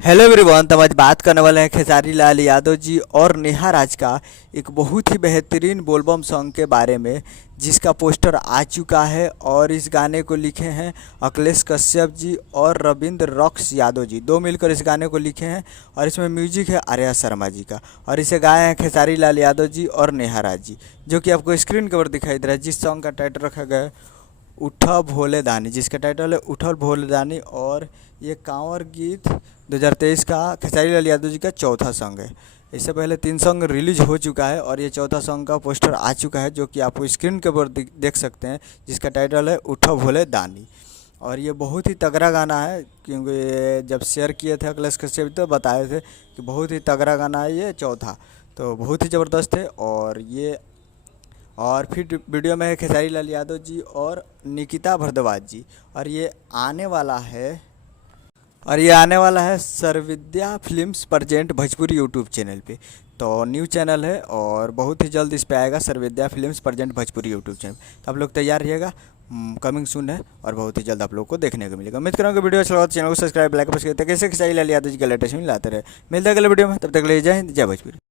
Hello everyone. तो आज बात करने वाले हैं खेसारी लाल यादव जी और नेहा राज का एक बहुत ही बेहतरीन बोलबम सॉन्ग के बारे में, जिसका पोस्टर आ चुका है। और इस गाने को लिखे हैं अखिलेश कश्यप जी और रविंद्र रॉक्स यादव जी, दो मिलकर इस गाने को लिखे हैं। और इसमें म्यूजिक है आर्या शर्मा जी का, और इसे गाए हैं खेसारी लाल यादव जी और नेहा राज जी, जो कि आपको स्क्रीन के ऊपर दिखाई दे रहा है। जिस सॉन्ग का टाइटल रखा गया है उठा भोले दानी, जिसका टाइटल है उठल भोले दानी। और ये कांवर गीत 2023 का खेसारी लाल यादव जी का चौथा सॉन्ग है। इससे पहले 3 सॉन्ग रिलीज हो चुका है और ये चौथा सॉन्ग का पोस्टर आ चुका है, जो कि आपको स्क्रीन के ऊपर देख सकते हैं, जिसका टाइटल है उठा भोले दानी। और ये बहुत ही तगड़ा गाना है, क्योंकि ये जब शेयर किए थे अखिलेश कश्यप तो बताए थे कि बहुत ही तगड़ा गाना है ये चौथा, तो बहुत ही ज़बरदस्त है। और फिर वीडियो में है खेसारी लाल यादव जी और निकिता भारद्वाज जी। और ये आने वाला है Sarvavidya films present Bhojpuri YouTube channel पे। तो न्यू चैनल है और बहुत ही जल्द इस पे आएगा Sarvavidya films present Bhojpuri YouTube channel. तो आप लोग तैयार रहिएगा, कमिंग सून है और बहुत ही जल्द आप लोग को देखने को मिलेगा। उम्मीद करूँगा वीडियो अच्छा लगा तो चैनल को सब्सक्राइब लाइक कैसे खेसारी लाल यादव जी का लेटेस्ट मिल लाते रहे। मिलता है अगले वीडियो में, तब तक ले जय हिंद जय भोजपुरी।